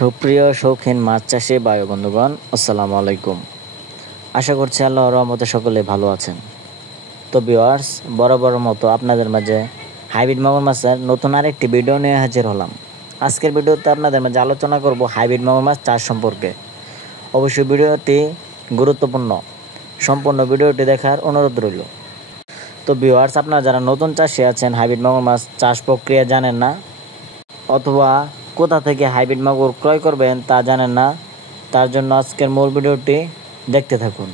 সুপ্রিয় শৌখিন মাছ চাষী ভাই বন্ধুগণ, আসসালামু আলাইকুম। আশা করছি আল্লাহর রহমতে সকলে ভালো আছেন। তো ভিউয়ার্স, বরাবর মতো আপনাদের মাঝে হাইব্রিড মাগুর মাছের নতুন আরেকটি ভিডিও নিয়ে হাজির হলাম। আজকের ভিডিওতে আপনাদের মাঝে আলোচনা করব হাইব্রিড মাগুর মাছ চাষ সম্পর্কে। অবশ্যই ভিডিওটি গুরুত্বপূর্ণ, সম্পূর্ণ ভিডিওটি দেখার অনুরোধ রইল। তো ভিউয়ার্স, আপনারা যারা নতুন চাষী আছেন, হাইব্রিড মাগুর মাছ চাষ প্রক্রিয়া জানেন না, অথবা কোথা থেকে হাইব্রিড মাগুর ক্রয় করবেন তা জানেন না, তার জন্য আজকের মূল ভিডিওটি দেখতে থাকুন।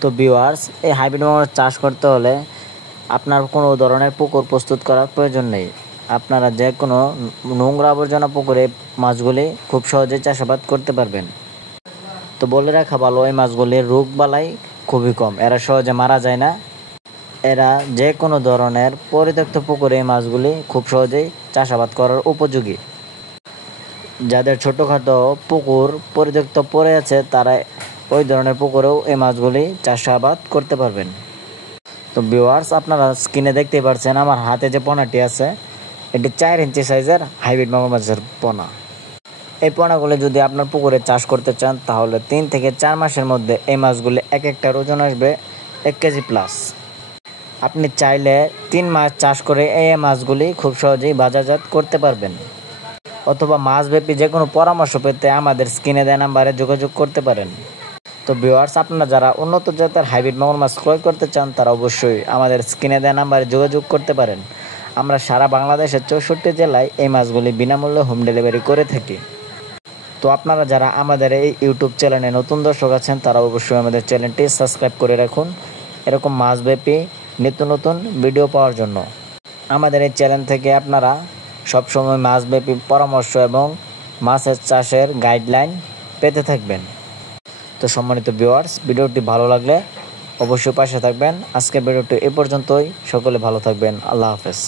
তো ভিউয়ার্স, এই হাইব্রিড মাগুর চাষ করতে হলে আপনার কোনো ধরনের পুকুর প্রস্তুত করার প্রয়োজন নেই। আপনারা যে কোনো নোংরা আবর্জনা পুকুরে মাছগুলি খুব সহজেই চাষাবাদ করতে পারবেন। তো বলে রাখা ভালো, এই মাছগুলির রোগ বালাই খুবই কম, এরা সহজে মারা যায় না। এরা যে কোনো ধরনের পরিত্যক্ত পুকুরে এই মাছগুলি খুব সহজেই চাষাবাদ করার উপযোগী। যাদের ছোটোখাটো পুকুর পরিত্যক্ত পড়ে আছে, তারা ওই ধরনের পুকুরেও এই মাছগুলি চাষাবাদ করতে পারবেন। তো ভিউয়ার্স, আপনারা স্ক্রিনে দেখতে পাচ্ছেন আমার হাতে যে পোনাটি আছে, এটি 4 ইঞ্চি সাইজের হাইব্রিড মাগুর মাছের পোনা। এই পোনাগুলি যদি আপনার পুকুরে চাষ করতে চান, তাহলে 3 থেকে 4 মাসের মধ্যে এই মাছগুলি এক একটার ওজন আসবে 1 কেজি প্লাস। আপনি চাইলে 3 মাস চাষ করে এই মাছগুলি খুব সহজেই বাজারজাত করতে পারবেন। অথবা মাছব্যাপী যে কোনো পরামর্শ পেতে আমাদের স্ক্রিনে দেওয়া নাম্বারে যোগাযোগ করতে পারেন। তো ভিউয়ার্স, আপনারা যারা উন্নত জাতের হাইব্রিড মাগুর মাছ ক্রয় করতে চান, তারা অবশ্যই আমাদের স্ক্রিনে দেওয়া নাম্বারে যোগাযোগ করতে পারেন। আমরা সারা বাংলাদেশের 64 জেলায় এই মাছগুলি বিনামূল্যে হোম ডেলিভারি করে থাকি। তো আপনারা যারা আমাদের এই ইউটিউব চ্যানেলে নতুন দর্শক আছেন, তারা অবশ্যই আমাদের চ্যানেলটি সাবস্ক্রাইব করে রাখুন, এরকম মাছব্যাপী নিত্য নতুন ভিডিও পাওয়ার জন্য। আমাদের এই চ্যানেল থেকে আপনারা সবসময় মাছব্যাপী পরামর্শ এবং মাছের চাষের গাইডলাইন পেতে থাকবেন। তো সম্মানিত ভিউয়ার্স, ভিডিওটি ভালো লাগলে অবশ্যই পাশে থাকবেন। আজকের ভিডিওটি এ পর্যন্তই। সকলে ভালো থাকবেন। আল্লাহ হাফেজ।